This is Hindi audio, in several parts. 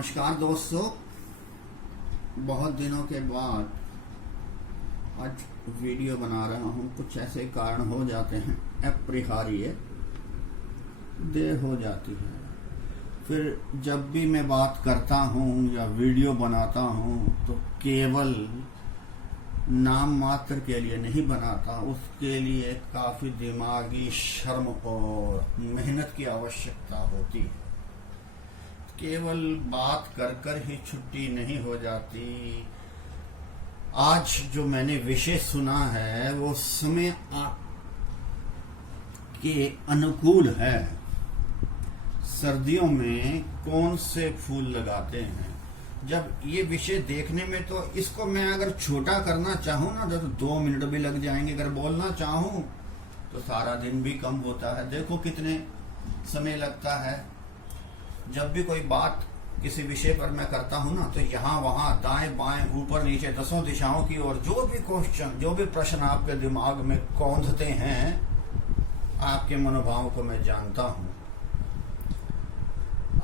नमस्कार दोस्तों, बहुत दिनों के बाद आज वीडियो बना रहा हूँ। कुछ ऐसे कारण हो जाते हैं, अपरिहार्य देर हो जाती है। फिर जब भी मैं बात करता हूँ या वीडियो बनाता हूँ तो केवल नाम मात्र के लिए नहीं बनाता, उसके लिए काफ़ी दिमागी श्रम और मेहनत की आवश्यकता होती है। केवल बात कर कर ही छुट्टी नहीं हो जाती। आज जो मैंने विषय सुना है वो समय के अनुकूल है। सर्दियों में कौन से फूल लगाते हैं? जब ये विषय देखने में तो इसको मैं अगर छोटा करना चाहूँ ना तो 2 मिनट भी लग जाएंगे। अगर बोलना चाहूँ तो सारा दिन भी कम होता है। देखो कितने समय लगता है। जब भी कोई बात किसी विषय पर मैं करता हूँ ना तो यहाँ वहाँ दाएं बाएं ऊपर नीचे 10 दिशाओं की ओर जो भी क्वेश्चन, जो भी प्रश्न आपके दिमाग में कौंधते हैं, आपके मनोभाव को मैं जानता हूँ।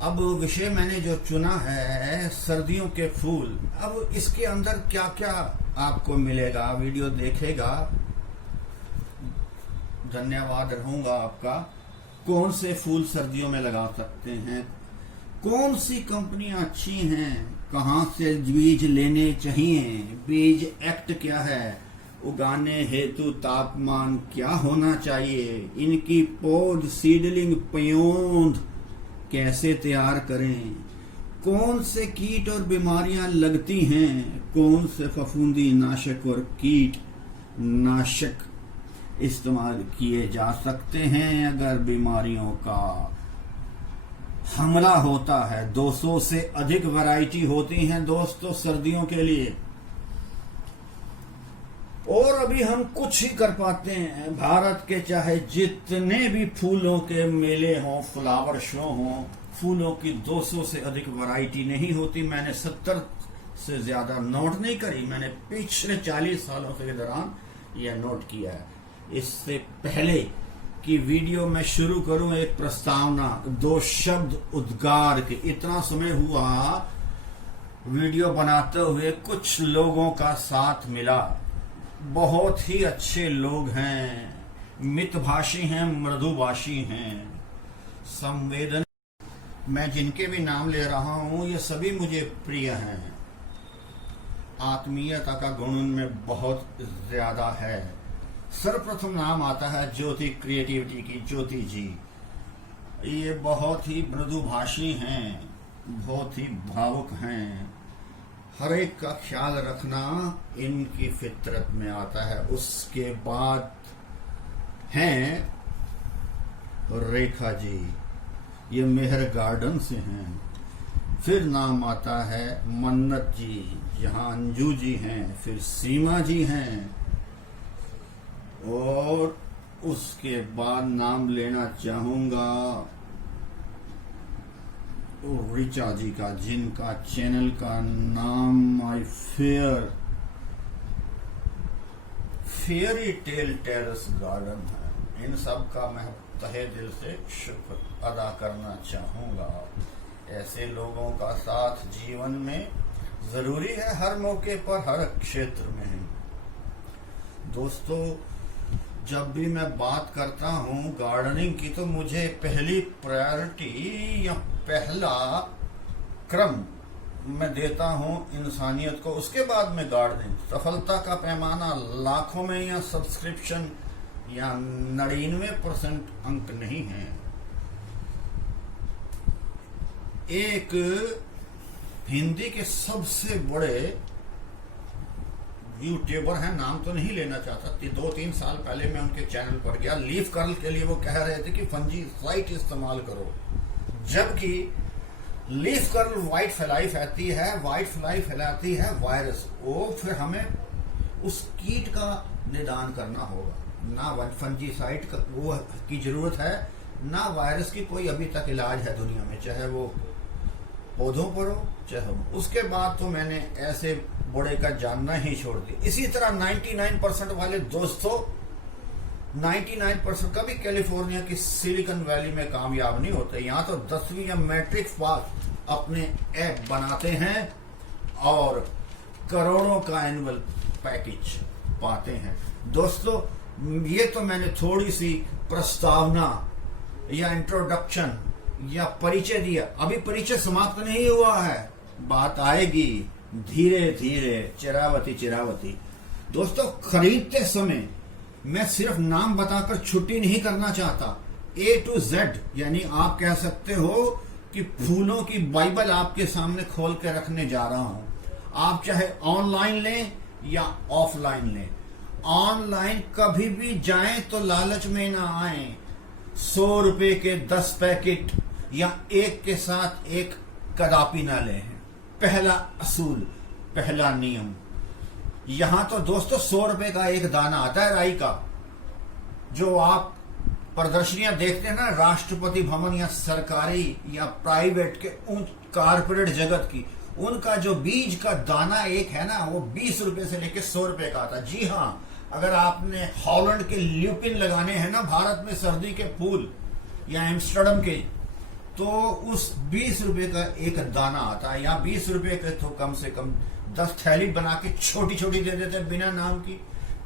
अब विषय मैंने जो चुना है सर्दियों के फूल। अब इसके अंदर क्या क्या आपको मिलेगा, वीडियो देखेगा, धन्यवाद रहूंगा आपका। कौन से फूल सर्दियों में लगा सकते हैं, कौन सी कंपनियां अच्छी हैं, कहां से बीज लेने चाहिए, बीज एक्ट क्या है, उगाने हेतु तापमान क्या होना चाहिए, इनकी पौध सीडलिंग प्योंद कैसे तैयार करें, कौन से कीट और बीमारियां लगती हैं, कौन से फफूंदी नाशक और कीट नाशक इस्तेमाल किए जा सकते हैं अगर बीमारियों का हमला होता है। 200 से अधिक वैरायटी होती हैं दोस्तों सर्दियों के लिए, और अभी हम कुछ ही कर पाते हैं। भारत के चाहे जितने भी फूलों के मेले हों, फ्लावर शो हों, फूलों की 200 से अधिक वैरायटी नहीं होती। मैंने 70 से ज्यादा नोट नहीं करी, मैंने पिछले 40 सालों के दौरान यह नोट किया है। इससे पहले कि वीडियो में शुरू करूं, एक प्रस्तावना, 2 शब्द उद्गार के। इतना समय हुआ वीडियो बनाते हुए, कुछ लोगों का साथ मिला। बहुत ही अच्छे लोग हैं, मितभाषी हैं, मृदुभाषी हैं, संवेदन। मैं जिनके भी नाम ले रहा हूं ये सभी मुझे प्रिय हैं। आत्मीयता का गुण उनमें बहुत ज्यादा है। सर्वप्रथम नाम आता है ज्योति क्रिएटिविटी की, ज्योति जी। ये बहुत ही मृदुभाषी हैं, बहुत ही भावुक हैं, हर एक का ख्याल रखना इनकी फितरत में आता है। उसके बाद हैं रेखा जी, ये मेहर गार्डन से हैं। फिर नाम आता है मन्नत जी, यहाँ अंजू जी हैं, फिर सीमा जी हैं, और उसके बाद नाम लेना चाहूंगा ऋचा जी का, जिनका चैनल का नाम my fairy tale terrace garden है। इन सब का मैं तहे दिल से शुक्र अदा करना चाहूंगा। ऐसे लोगों का साथ जीवन में जरूरी है, हर मौके पर, हर क्षेत्र में। दोस्तों, जब भी मैं बात करता हूँ गार्डनिंग की तो मुझे पहली प्रायोरिटी या पहला क्रम मैं देता हूँ इंसानियत को, उसके बाद में गार्डनिंग। सफलता का पैमाना लाखों में या सब्सक्रिप्शन या 99% अंक नहीं है। एक हिंदी के सबसे बड़े यूट्यूबर हैं, नाम तो नहीं लेना चाहता, 2-3 साल पहले मैं उनके चैनल पर गया। लीफ कर्ल के लिए वो कह रहे थे कि फंजीसाइड इस्तेमाल करो, जबकि लीफ कर्ल व्हाइट फ्लाई फैलाती है, व्हाइट फ्लाई फैलाती है वायरस। वो फिर हमें उस कीट का निदान करना होगा, ना फंजीसाइड का वो की जरूरत है, ना वायरस की कोई अभी तक इलाज है दुनिया में, चाहे वो पौधों पर हो चाहे। उसके बाद तो मैंने ऐसे बड़े का जानना ही छोड़ दिया। इसी तरह 99% वाले दोस्तों, 99% कभी कैलिफोर्निया की सिलिकॉन वैली में कामयाब नहीं होते। यहाँ तो 10वीं या मैट्रिक पास अपने ऐप बनाते हैं और करोड़ों का एनुअल पैकेज पाते हैं। दोस्तों, ये तो मैंने थोड़ी सी प्रस्तावना या इंट्रोडक्शन या परिचय दिया। अभी परिचय समाप्त नहीं हुआ है, बात आएगी धीरे धीरे, चिरावती चिरावती। दोस्तों, खरीदते समय मैं सिर्फ नाम बताकर छुट्टी नहीं करना चाहता। A to Z, यानी आप कह सकते हो कि फूलों की बाइबल आपके सामने खोल के रखने जा रहा हूं। आप चाहे ऑनलाइन लें या ऑफलाइन लें, ऑनलाइन कभी भी जाएं तो लालच में ना आए। 100 रुपए के 10 पैकेट या एक के साथ एक कदापि ना लें। पहला असूल, पहला नियम। यहां तो दोस्तों 100 रुपए का एक दाना आता है राई का, जो आप प्रदर्शनियां देखते हैं ना राष्ट्रपति भवन या सरकारी या प्राइवेट के कारपोरेट जगत की, उनका जो बीज का दाना एक है ना, वो 20 रुपए से लेकर 100 रुपए का आता। जी हाँ, अगर आपने हॉलैंड के ल्यूपिन लगाने हैं ना भारत में, सर्दी के फूल या एम्स्टर्डम के, तो उस 20 रुपए का एक दाना आता है। या 20 रुपए के तो कम से कम 10 थैली बना के छोटी छोटी दे देते हैं बिना नाम की।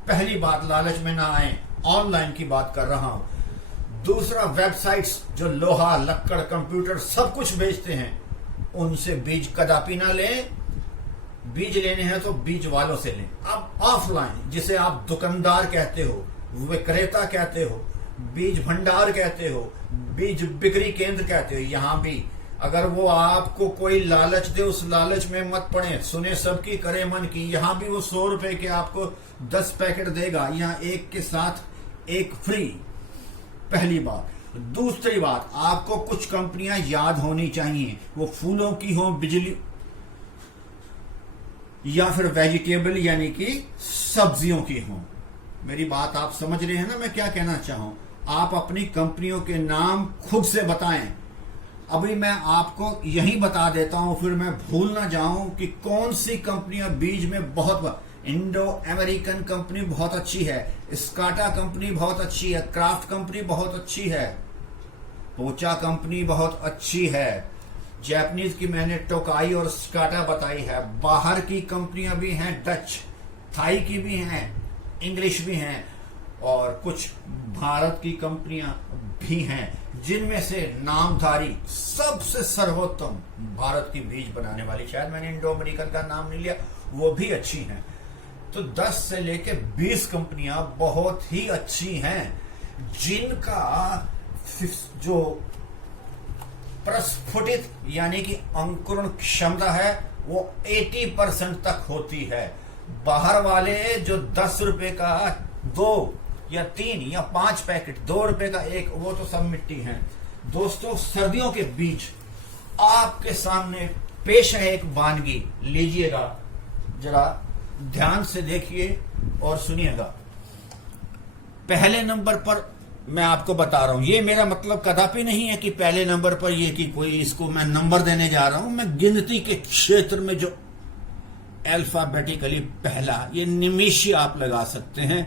पहली बात, लालच में ना आए। ऑनलाइन की बात कर रहा हूं। दूसरा, वेबसाइट्स जो लोहा लक्कड़ कंप्यूटर सब कुछ बेचते हैं, उनसे बीज कदापि ना लें। बीज लेने हैं तो बीज वालों से लें। अब ऑफलाइन, जिसे आप दुकानदार कहते हो, विक्रेता कहते हो, बीज भंडार कहते हो, बीज बिक्री केंद्र कहते हो, यहां भी अगर वो आपको कोई लालच दे, उस लालच में मत पड़े। सुने सबकी, करे मन की। यहां भी वो 100 रुपए के आपको 10 पैकेट देगा, यहां एक के साथ एक फ्री। पहली बात। दूसरी बात, आपको कुछ कंपनियां याद होनी चाहिए, वो फूलों की हो, बिजली या फिर वेजिटेबल यानी कि सब्जियों की हो। मेरी बात आप समझ रहे हैं ना मैं क्या कहना चाहूं। आप अपनी कंपनियों के नाम खुद से बताएं। अभी मैं आपको यही बता देता हूं, फिर मैं भूल ना जाऊं कि कौन सी कंपनियां बीज में बहुत। इंडो अमेरिकन कंपनी बहुत अच्छी है, स्काटा कंपनी बहुत अच्छी है, क्राफ्ट कंपनी बहुत अच्छी है, पोचा कंपनी बहुत अच्छी है। जापानीज की मैंने टोकाई और स्काटा बताई है। बाहर की कंपनियां भी हैं, डच, थाई की भी हैं, इंग्लिश भी हैं, और कुछ भारत की कंपनियां भी हैं, जिनमें से नामधारी सबसे सर्वोत्तम भारत की बीज बनाने वाली, शायद मैंने इंडो अमेरिकन का नाम नहीं लिया, वो भी अच्छी हैं। तो 10 से लेके 20 कंपनियां बहुत ही अच्छी हैं, जिनका जो प्रस्फुटित यानी कि अंकुरण क्षमता है वो 80% तक होती है। बाहर वाले जो 10 रुपए का 2 या 3 या 5 पैकेट, 2 रुपए का एक, वो तो सब मिट्टी है। दोस्तों, सर्दियों के बीज आपके सामने पेश है एक वानगी, लीजिएगा, जरा ध्यान से देखिए और सुनिएगा। पहले नंबर पर मैं आपको बता रहा हूं, ये मेरा मतलब कदापि नहीं है कि पहले नंबर पर ये कि कोई इसको मैं नंबर देने जा रहा हूं। मैं गिनती के क्षेत्र में जो अल्फाबेटिकली पहला, ये निमिषी आप लगा सकते हैं,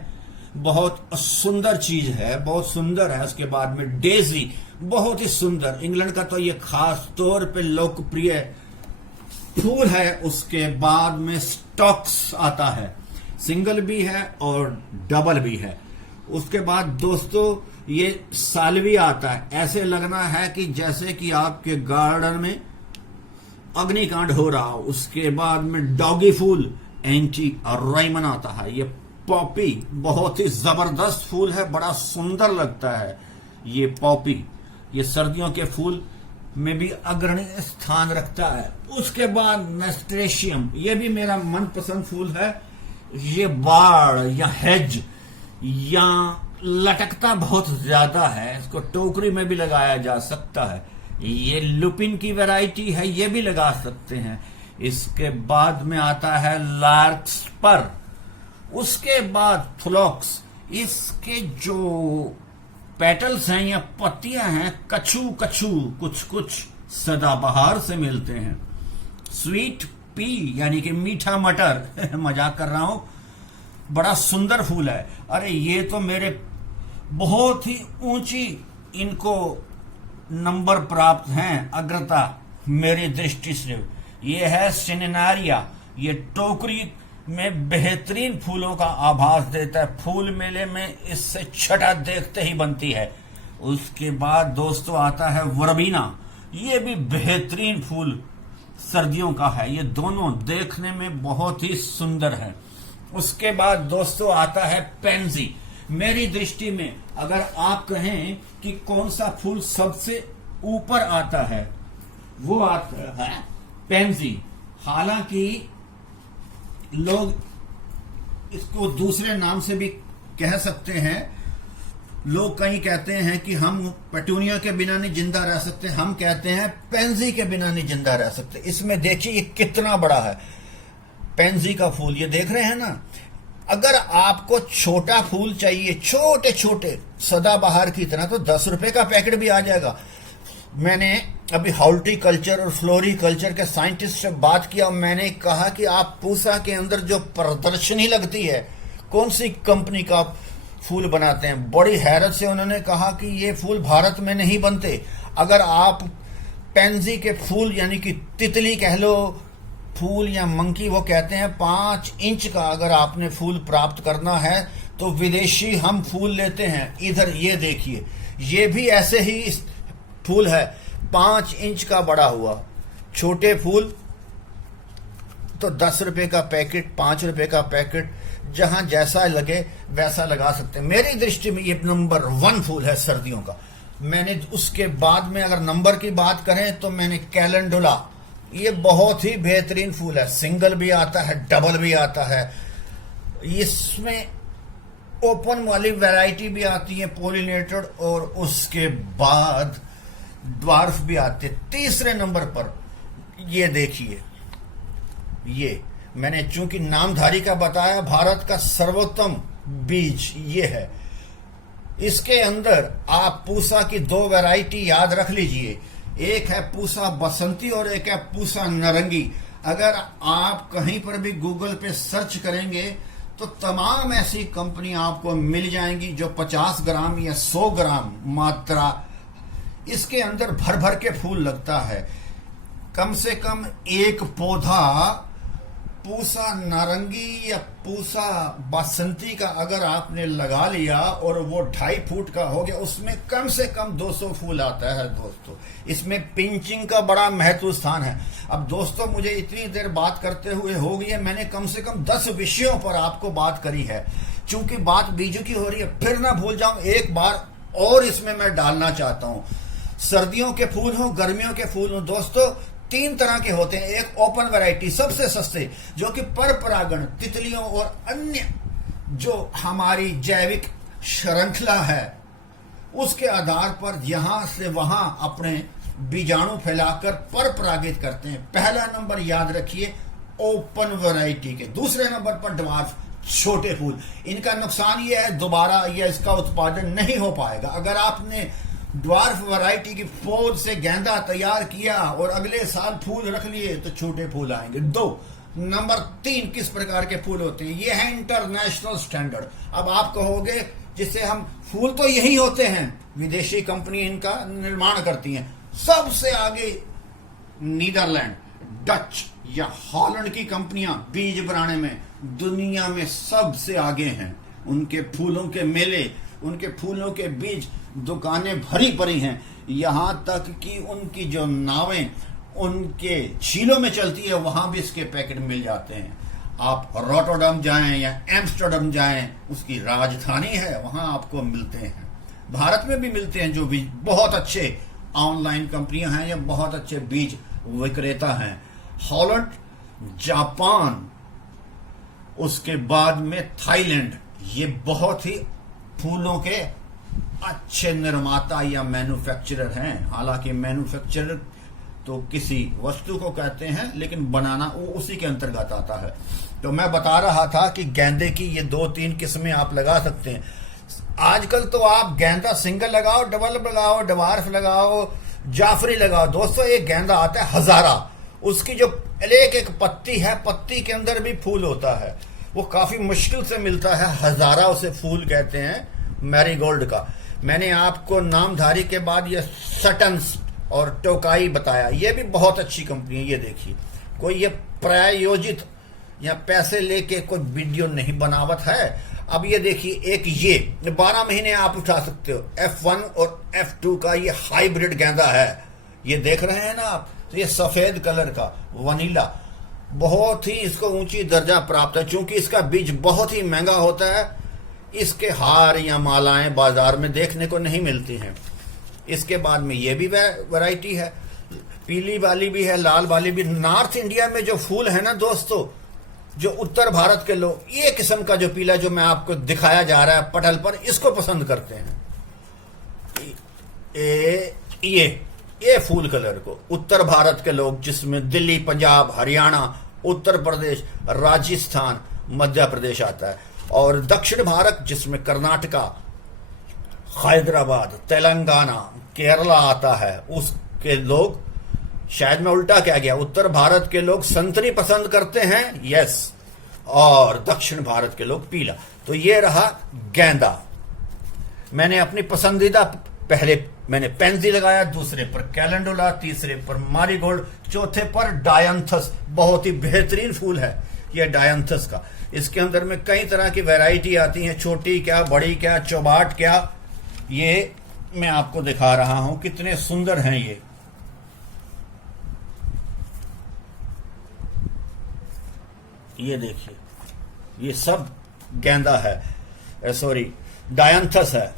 बहुत सुंदर चीज है, बहुत सुंदर है। उसके बाद में डेजी, बहुत ही सुंदर, इंग्लैंड का तो ये खास तौर पे लोकप्रिय फूल है। उसके बाद में स्टॉक्स आता है, सिंगल भी है और डबल भी है। उसके बाद दोस्तों ये सालवी आता है, ऐसे लगना है कि जैसे कि आपके गार्डन में अग्निकांड हो रहा हो। उसके बाद में डॉगी फूल, एंटी राइमन आता है। ये पॉपी बहुत ही जबरदस्त फूल है, बड़ा सुंदर लगता है ये पॉपी। ये सर्दियों के फूल में भी अग्रणी स्थान रखता है। उसके बाद नेस्ट्रेशियम, ये भी मेरा मनपसंद फूल है। ये बाड़ या हेज या लटकता बहुत ज्यादा है, इसको टोकरी में भी लगाया जा सकता है। ये लुपिन की वैरायटी है, ये भी लगा सकते हैं। इसके बाद में आता है लार्कस्पर, उसके बाद फ्लॉक्स। इसके जो पेटल्स हैं या पत्तियां हैं, कछू कछू, कुछ कुछ सदाबहार से मिलते हैं। स्वीट पी यानी कि मीठा मटर मजाक कर रहा हूं, बड़ा सुंदर फूल है। अरे ये तो मेरे बहुत ही ऊंची इनको नंबर प्राप्त हैं, अग्रता मेरी दृष्टि से ये है सिनेनारिया। ये टोकरी में बेहतरीन फूलों का आभास देता है। फूल मेले में इससे छटा देखते ही बनती है। उसके बाद दोस्तों आता है वर्बीना। ये भी बेहतरीन फूल सर्दियों का है। ये दोनों देखने में बहुत ही सुंदर है। उसके बाद दोस्तों आता है पेंजी। मेरी दृष्टि में अगर आप कहें कि कौन सा फूल सबसे ऊपर आता है, वो आता है पेंजी। हालांकि लोग इसको दूसरे नाम से भी कह सकते हैं। लोग कहीं कहते हैं कि हम पेटूनिया के बिना नहीं जिंदा रह सकते, हम कहते हैं पेंजी के बिना नहीं जिंदा रह सकते। इसमें देखिए ये कितना बड़ा है पेंजी का फूल, ये देख रहे हैं ना। अगर आपको छोटा फूल चाहिए, छोटे छोटे सदाबहार की तरह, तो 10 रुपए का पैकेट भी आ जाएगा। मैंने अभी हॉर्टिकल्चर और फ्लोरिकल्चर के साइंटिस्ट से बात किया और मैंने कहा कि आप पूसा के अंदर जो प्रदर्शनी लगती है, कौन सी कंपनी का फूल बनाते हैं। बड़ी हैरत से उन्होंने कहा कि ये फूल भारत में नहीं बनते। अगर आप पेंजी के फूल यानी कि तितली कह लो फूल या मंकी, वो कहते हैं 5 इंच का अगर आपने फूल प्राप्त करना है तो विदेशी हम फूल लेते हैं। इधर ये देखिए, ये भी ऐसे ही फूल है, 5 इंच का बड़ा हुआ। छोटे फूल तो 10 रुपए का पैकेट, 5 रुपए का पैकेट, जहां जैसा लगे वैसा लगा सकते हैं। मेरी दृष्टि में ये नंबर 1 फूल है सर्दियों का। मैंने उसके बाद में अगर नंबर की बात करें तो मैंने कैलेंडुला, ये बहुत ही बेहतरीन फूल है। सिंगल भी आता है, डबल भी आता है। इसमें ओपन वाली वैरायटी भी आती है पोलिनेटेड, और उसके बाद ड्वार्फ भी आते। तीसरे नंबर पर ये देखिए, ये मैंने चूंकि नामधारी का बताया, भारत का सर्वोत्तम बीज ये है। इसके अंदर आप पूसा की 2 वैरायटी याद रख लीजिए, एक है पूसा बसंती और एक है पूसा नारंगी। अगर आप कहीं पर भी गूगल पे सर्च करेंगे तो तमाम ऐसी कंपनियां आपको मिल जाएंगी जो 50 ग्राम या 100 ग्राम मात्रा, इसके अंदर भर भर के फूल लगता है। कम से कम एक पौधा पूसा नारंगी या पूसा बसंती का अगर आपने लगा लिया और वो 2.5 फुट का हो गया, उसमें कम से कम 200 फूल आता है दोस्तों। इसमें पिंचिंग का बड़ा महत्व स्थान है। अब दोस्तों मुझे इतनी देर बात करते हुए हो गई है, मैंने कम से कम 10 विषयों पर आपको बात करी है। चूंकि बात बीजों की हो रही है, फिर ना भूल जाऊं, एक बार और इसमें मैं डालना चाहता हूं। सर्दियों के फूल हो, गर्मियों के फूल हो दोस्तों, 3 तरह के होते हैं। एक ओपन वैरायटी सबसे सस्ते, जो कि पर परागण तितलियों और अन्य जो हमारी जैविक श्रृंखला है उसके आधार पर यहां से वहां अपने बीजाणु फैलाकर पर परागित करते हैं। पहला नंबर याद रखिए ओपन वैरायटी के। दूसरे नंबर पर ड्वार्फ छोटे फूल। इनका नुकसान यह है दोबारा यह इसका उत्पादन नहीं हो पाएगा। अगर आपने ड्वार्फ वैरायटी की पौध से गेंदा तैयार किया और अगले साल फूल रख लिए तो छोटे फूल आएंगे। 2 नंबर 3 किस प्रकार के फूल होते हैं, ये है इंटरनेशनल स्टैंडर्ड। अब आप कहोगे जिससे हम फूल तो यही होते हैं, विदेशी कंपनी इनका निर्माण करती हैं। सबसे आगे नीदरलैंड, डच या हॉलैंड की कंपनियां बीज बनाने में दुनिया में सबसे आगे हैं। उनके फूलों के मेले, उनके फूलों के बीज दुकानें भरी पड़ी हैं। यहां तक कि उनकी जो नावें उनके झीलों में चलती है, वहां भी इसके पैकेट मिल जाते हैं। आप रोटरडम जाएं या एम्स्टर्डम जाएं, उसकी राजधानी है, वहां आपको मिलते हैं। भारत में भी मिलते हैं, जो बीज बहुत अच्छे ऑनलाइन कंपनियां हैं या बहुत अच्छे बीज विक्रेता हैं। हॉलैंड, जापान, उसके बाद में थाईलैंड, ये बहुत ही फूलों के अच्छे निर्माता या मैन्युफैक्चरर हैं। हालांकि मैन्युफैक्चरर तो किसी वस्तु को कहते हैं, लेकिन बनाना वो उसी के अंतर्गत आता है। तो मैं बता रहा था कि गेंदे की ये 2-3 किस्में आप लगा सकते हैं। आजकल तो आप गेंदा सिंगल लगाओ, डबल लगाओ, ड्वार्फ लगाओ, जाफरी लगाओ। दोस्तों एक गेंदा आता है हजारा, उसकी जो एक पत्ती है, पत्ती के अंदर भी फूल होता है। वो काफी मुश्किल से मिलता है, हजारा उसे फूल कहते हैं मैरीगोल्ड का। मैंने आपको नामधारी के बाद ये सटन और टोकाई बताया, ये भी बहुत अच्छी कंपनी है। ये देखिए, कोई ये प्रायोजित या पैसे लेके कोई वीडियो नहीं बनावट है। अब ये देखिए, एक ये 12 महीने आप उठा सकते हो, F1 और F2 का ये हाइब्रिड गेंदा है। ये देख रहे हैं ना आप, तो ये सफेद कलर का वनीला, बहुत ही इसको ऊंची दर्जा प्राप्त है। चूंकि इसका बीज बहुत ही महंगा होता है, इसके हार या मालाएं बाजार में देखने को नहीं मिलती हैं। इसके बाद में ये भी वैरायटी है, पीली वाली भी है, लाल वाली भी। नॉर्थ इंडिया में जो फूल है ना दोस्तों, जो उत्तर भारत के लोग ये किस्म का जो पीला जो मैं आपको दिखाया जा रहा है पटल पर, इसको पसंद करते हैं। ये फूल कलर को उत्तर भारत के लोग, जिसमें दिल्ली, पंजाब, हरियाणा, उत्तर प्रदेश, राजस्थान, मध्य प्रदेश आता है, और दक्षिण भारत जिसमें कर्नाटका, हैदराबाद, तेलंगाना, केरला आता है, उसके लोग, शायद मैं उल्टा कह गया, उत्तर भारत के लोग संतरी पसंद करते हैं, यस, और दक्षिण भारत के लोग पीला। तो ये रहा गेंदा। मैंने अपनी पसंदीदा, पहले मैंने पेंजी लगाया, दूसरे पर कैलेंडुला, तीसरे पर मारीगोल्ड, चौथे पर डायंथस। बहुत ही बेहतरीन फूल है ये डायंथस का। इसके अंदर में कई तरह की वैरायटी आती हैं, छोटी क्या, बड़ी क्या, चौबाट क्या। ये मैं आपको दिखा रहा हूं, कितने सुंदर हैं ये। ये देखिए, ये सब गेंदा है, सॉरी डायंथस है।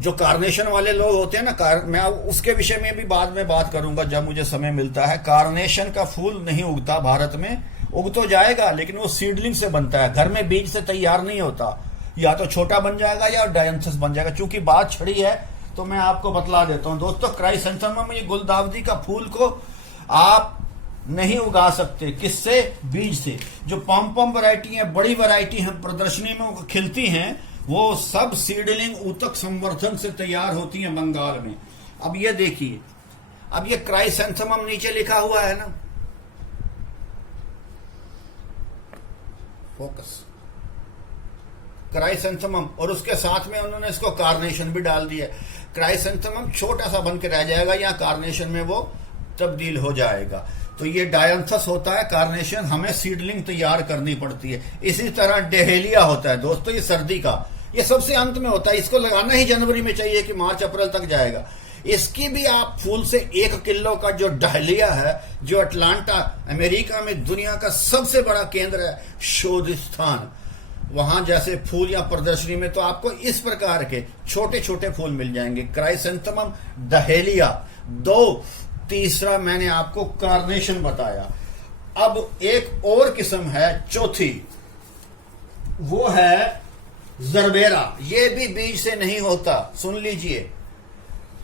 जो कार्नेशन वाले लोग होते हैं ना, मैं उसके विषय में भी बाद में बात करूंगा जब मुझे समय मिलता है। कार्नेशन का फूल नहीं उगता भारत में, उग तो जाएगा लेकिन वो सीडलिंग से बनता है, घर में बीज से तैयार नहीं होता। या तो छोटा बन जाएगा या डायंथस बन जाएगा। चूंकि बात छड़ी है तो मैं आपको बतला देता हूं दोस्तों, क्राइसैंथेमम में ये गुलदावदी का फूल को आप नहीं उगा सकते। किससे? बीज से। जो पॉम वैरायटी है, बड़ी वैरायटी है, प्रदर्शनी में खिलती हैं, वो सब सीडलिंग ऊतक संवर्धन से तैयार होती हैं बंगाल में। अब ये देखिए, अब ये क्राइसैंथेमम नीचे लिखा हुआ है ना, फोकस, क्राइसैंथेमम, और उसके साथ में उन्होंने इसको कार्नेशन भी डाल दिया। क्राइसैंथेमम छोटा सा बन के रह जाएगा या कार्नेशन में वो तब्दील हो जाएगा। तो ये डायंथस होता है, कार्नेशन हमें सीडलिंग तैयार करनी पड़ती है। इसी तरह डेहेलिया होता है दोस्तों, ये सर्दी का, ये सबसे अंत में होता है। इसको लगाना ही जनवरी में चाहिए कि मार्च अप्रैल तक जाएगा। इसकी भी आप फूल से 1 किलो का जो डहलिया है, जो अटलांटा अमेरिका में दुनिया का सबसे बड़ा केंद्र है, शोध स्थान, वहां जैसे फूल या प्रदर्शनी में तो आपको इस प्रकार के छोटे छोटे फूल मिल जाएंगे। क्राइसैंथेमम, डहेलिया 2, तीसरा मैंने आपको कार्नेशन बताया। अब एक और किस्म है चौथी, वो है जरबेरा। ये भी बीज से नहीं होता, सुन लीजिए।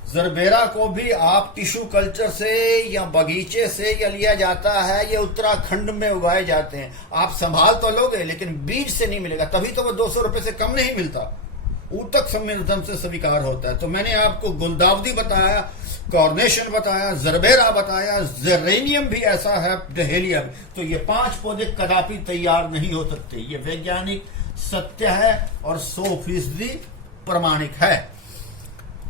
जरबेरा को भी आप टिश्यू कल्चर से या बगीचे से या लिया जाता है, ये उत्तराखंड में उगाए जाते हैं। आप संभाल तो लोगे लेकिन बीज से नहीं मिलेगा, तभी तो वो 200 रुपए से कम नहीं मिलता, ऊतक संवर्धन से स्वीकार होता है। तो मैंने आपको गुलदावदी बताया, कार्नेशन बताया, जरबेरा बताया, जेरेनियम भी ऐसा है, डहेलिया भी। तो ये 5 पौधे कदापि तैयार नहीं हो सकते। ये वैज्ञानिक सत्य है और 100% प्रमाणिक है।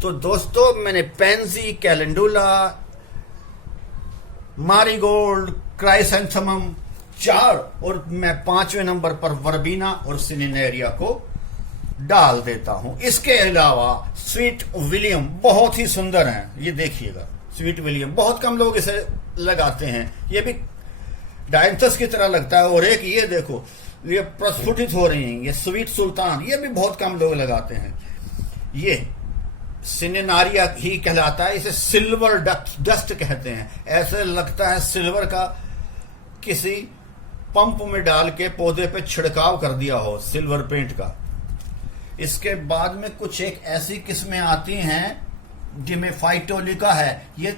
तो दोस्तों, मैंने पेंजी, कैलेंडुला, मारीगोल्ड, क्राइसैंथेमम 4 और मैं 5वें नंबर पर वर्बीना और सिनेरिया को डाल देता हूं। इसके अलावा स्वीट विलियम बहुत ही सुंदर हैं, ये देखिएगा, स्वीट विलियम बहुत कम लोग इसे लगाते हैं, ये भी डायंथस की तरह लगता है। और एक ये देखो, ये प्रस्फुटित हो रही हैं, ये स्वीट सुल्तान, ये भी बहुत कम लोग लगाते हैं। ये सिनेनारिया ही कहलाता है, इसे सिल्वर डस्ट कहते हैं। ऐसे लगता है सिल्वर का किसी पंप में डाल के पौधे पे छिड़काव कर दिया हो, सिल्वर पेंट का। इसके बाद में कुछ एक ऐसी किस्में आती हैं जिनमें फाइटोलिका है, ये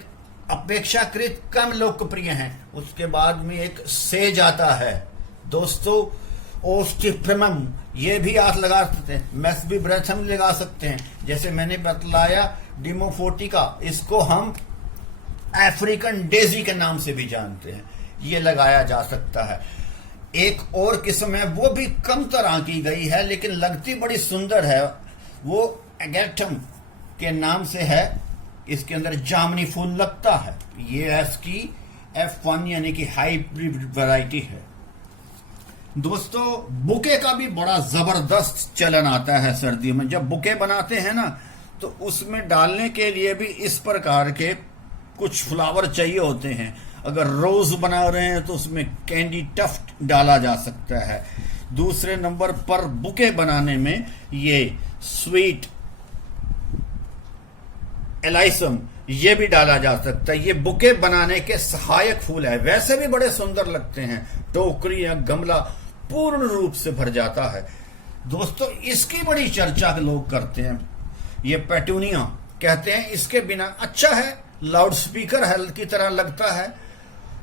अपेक्षाकृत कम लोकप्रिय हैं। उसके बाद में एक सेज आता है दोस्तों, ओस्टिफ्रमम, ये भी आप लगा सकते हैं। मेस्बीब्रेथम लगा सकते हैं, जैसे मैंने बतलाया डिमोफोटिका, इसको हम अफ्रीकन डेजी के नाम से भी जानते हैं, ये लगाया जा सकता है। एक और किस्म है, वो भी कम तरह की गई है लेकिन लगती बड़ी सुंदर है, वो एगेटम के नाम से है, इसके अंदर जामनी फूल लगता है। ये इसकी F1 यानी कि हाइब्रिड वैरायटी है। दोस्तों बुके का भी बड़ा जबरदस्त चलन आता है सर्दियों में। जब बुके बनाते हैं ना तो उसमें डालने के लिए भी इस प्रकार के कुछ फ्लावर चाहिए होते हैं। अगर रोज बना रहे हैं तो उसमें कैंडी टफ्ट डाला जा सकता है। दूसरे नंबर पर बुके बनाने में ये स्वीट एलाइसम ये भी डाला जा सकता है। ये बुके बनाने के सहायक फूल है। वैसे भी बड़े सुंदर लगते हैं। टोकरी या गमला पूर्ण रूप से भर जाता है। दोस्तों इसकी बड़ी चर्चा लोग करते हैं। ये पेटूनिया कहते हैं, इसके बिना अच्छा है, लाउड स्पीकर है की तरह लगता है,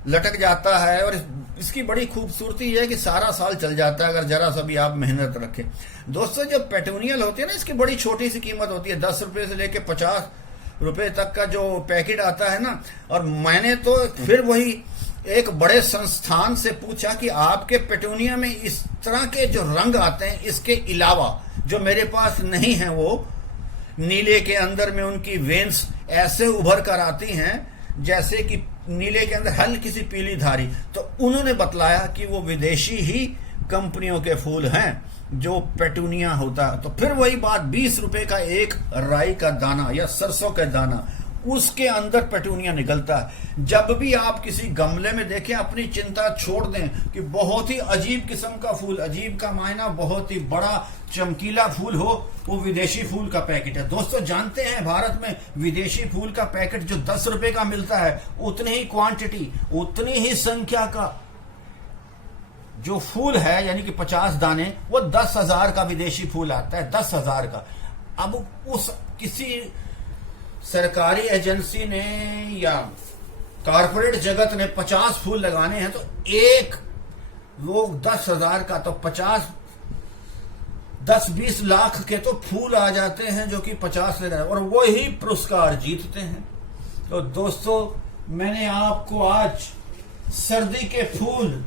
लटक जाता है और इसकी बड़ी खूबसूरती है कि सारा साल चल जाता है अगर जरा सा भी आप मेहनत रखें। दोस्तों जब पेटूनियल होती है ना, इसकी बड़ी छोटी सी कीमत होती है, 10 रुपए से लेके 50 रुपए तक का जो पैकेट आता है ना। और मैंने तो फिर वही एक बड़े संस्थान से पूछा कि आपके पेटूनिया में इस तरह के जो रंग आते हैं, इसके अलावा जो मेरे पास नहीं है, वो नीले के अंदर में उनकी वेन्स ऐसे उभर कर आती हैं जैसे कि नीले के अंदर हल्की सी पीली धारी। तो उन्होंने बतलाया कि वो विदेशी ही कंपनियों के फूल हैं जो पेटूनिया होता है। तो फिर वही बात, 20 रुपए का एक राई का दाना या सरसों का दाना, उसके अंदर पेटूनिया निकलता है। जब भी आप किसी गमले में देखें, अपनी चिंता छोड़ दें कि बहुत ही अजीब किस्म का फूल, अजीब का मायना बहुत ही बड़ा चमकीला फूल हो, वो विदेशी फूल का पैकेट है। दोस्तों जानते हैं भारत में विदेशी फूल का पैकेट जो 10 रुपए का मिलता है, उतनी ही क्वांटिटी, उतनी ही संख्या का जो फूल है यानी कि 50 दाने, वो 10,000 का विदेशी फूल आता है, 10,000 का। अब उस किसी सरकारी एजेंसी ने या कारपोरेट जगत ने 50 फूल लगाने हैं तो एक लोग 10,000 का, तो 10-20 लाख के तो फूल आ जाते हैं जो कि 50 लगा और वही पुरस्कार जीतते हैं। तो दोस्तों मैंने आपको आज सर्दी के फूल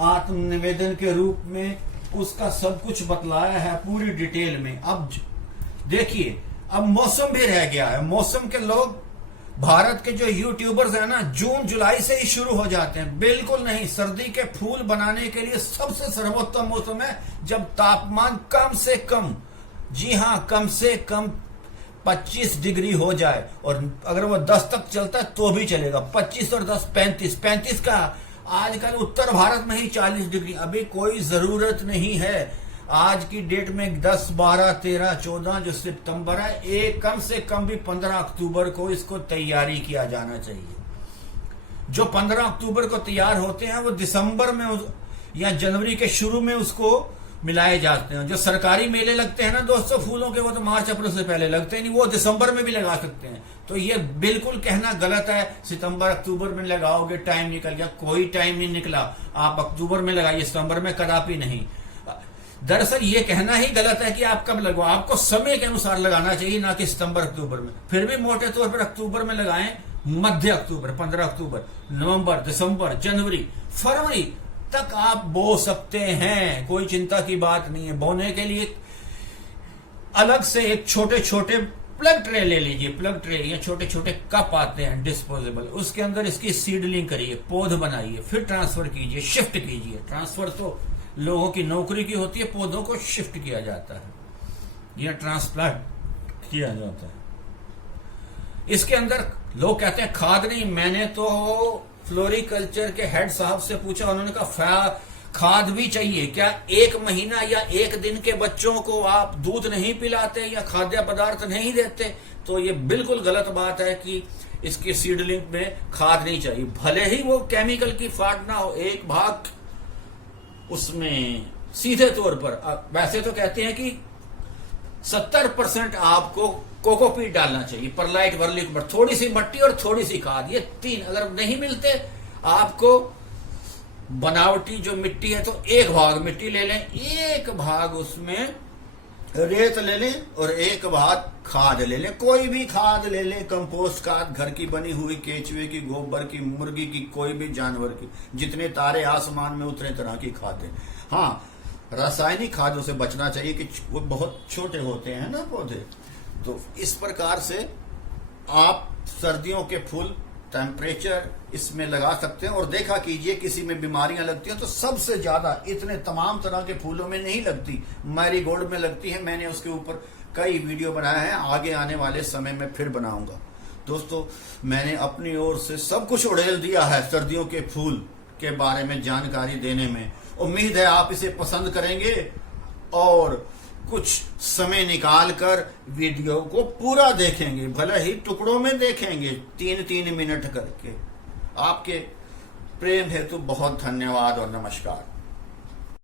आत्मनिवेदन के रूप में उसका सब कुछ बतलाया है पूरी डिटेल में। अब देखिए, अब मौसम भी रह गया है। मौसम के लोग, भारत के जो यूट्यूबर्स हैं ना, जून जुलाई से ही शुरू हो जाते हैं। बिल्कुल नहीं, सर्दी के फूल बनाने के लिए सबसे सर्वोत्तम मौसम है जब तापमान कम से कम, जी हां, कम से कम 25 डिग्री हो जाए। और अगर वो 10 तक चलता है तो भी चलेगा। 25 और 10 35 का आजकल उत्तर भारत में ही 40 डिग्री। अभी कोई जरूरत नहीं है आज की डेट में 10, 12, 13, 14 जो सितंबर है, एक कम से कम भी 15 अक्टूबर को इसको तैयारी किया जाना चाहिए। जो 15 अक्टूबर को तैयार होते हैं वो दिसंबर में या जनवरी के शुरू में उसको मिलाए जाते हैं। जो सरकारी मेले लगते हैं ना दोस्तों फूलों के, वो तो मार्च अप्रैल से पहले लगते हैं नहीं, वो दिसंबर में भी लगा सकते हैं। तो ये बिल्कुल कहना गलत है सितंबर अक्टूबर में लगाओगे टाइम निकल गया। कोई टाइम नहीं निकला। आप अक्टूबर में लगाइए, सितंबर में कदापि नहीं। दरअसल ये कहना ही गलत है कि आप कब लगाओ, आपको समय के अनुसार लगाना चाहिए, ना कि सितंबर अक्टूबर में। फिर भी मोटे तौर पर अक्टूबर में लगाएं, मध्य अक्टूबर, 15 अक्टूबर, नवंबर, दिसंबर, जनवरी, फरवरी तक आप बो सकते हैं। कोई चिंता की बात नहीं है। बोने के लिए अलग से एक छोटे छोटे प्लग ट्रे ले लीजिए। प्लग ट्रे या छोटे छोटे कप आते हैं डिस्पोजेबल, उसके अंदर इसकी सीडलिंग करिए, पौध बनाइए, फिर ट्रांसफर कीजिए, शिफ्ट कीजिए। ट्रांसफर तो लोगों की नौकरी की होती है, पौधों को शिफ्ट किया जाता है या ट्रांसप्लांट किया जाता है। इसके अंदर लोग कहते हैं खाद नहीं। मैंने तो फ्लोरिकल्चर के हेड साहब से पूछा, उन्होंने कहा खाद भी चाहिए। क्या 1 महीना या 1 दिन के बच्चों को आप दूध नहीं पिलाते या खाद्य पदार्थ नहीं देते? तो ये बिल्कुल गलत बात है कि इसकी सीडलिंग में खाद नहीं चाहिए। भले ही वो केमिकल की फाट ना हो, एक भाग उसमें सीधे तौर पर, वैसे तो कहते हैं कि 70% आपको कोकोपीट डालना चाहिए, परलाइट, वर्लिक, थोड़ी सी मट्टी और थोड़ी सी खाद। ये 3 अगर नहीं मिलते आपको बनावटी जो मिट्टी है तो 1 भाग मिट्टी ले लें, 1 भाग उसमें रेत ले लें और 1 भाग खाद ले लें। कोई भी खाद ले लें, कंपोस्ट खाद, घर की बनी हुई, केचुए की, गोबर की, मुर्गी की, कोई भी जानवर की। जितने तारे आसमान में उतने तरह की खाद है। हाँ, रासायनिक खादों से बचना चाहिए कि वो बहुत छोटे होते हैं ना पौधे। तो इस प्रकार से आप सर्दियों के फूल टेम्परेचर इसमें लगा सकते हैं और देखा कीजिए किसी में बीमारियां लगती हैं तो सबसे ज्यादा इतने तमाम तरह के फूलों में नहीं लगती, मैरीगोल्ड में लगती है। मैंने उसके ऊपर कई वीडियो बनाए हैं, आगे आने वाले समय में फिर बनाऊंगा। दोस्तों, मैंने अपनी ओर से सब कुछ उड़ेल दिया है सर्दियों के फूल के बारे में जानकारी देने में। उम्मीद है आप इसे पसंद करेंगे और कुछ समय निकाल कर वीडियो को पूरा देखेंगे, भले ही टुकड़ों में देखेंगे, 3-3 मिनट करके। आपके प्रेम हेतु बहुत धन्यवाद और नमस्कार।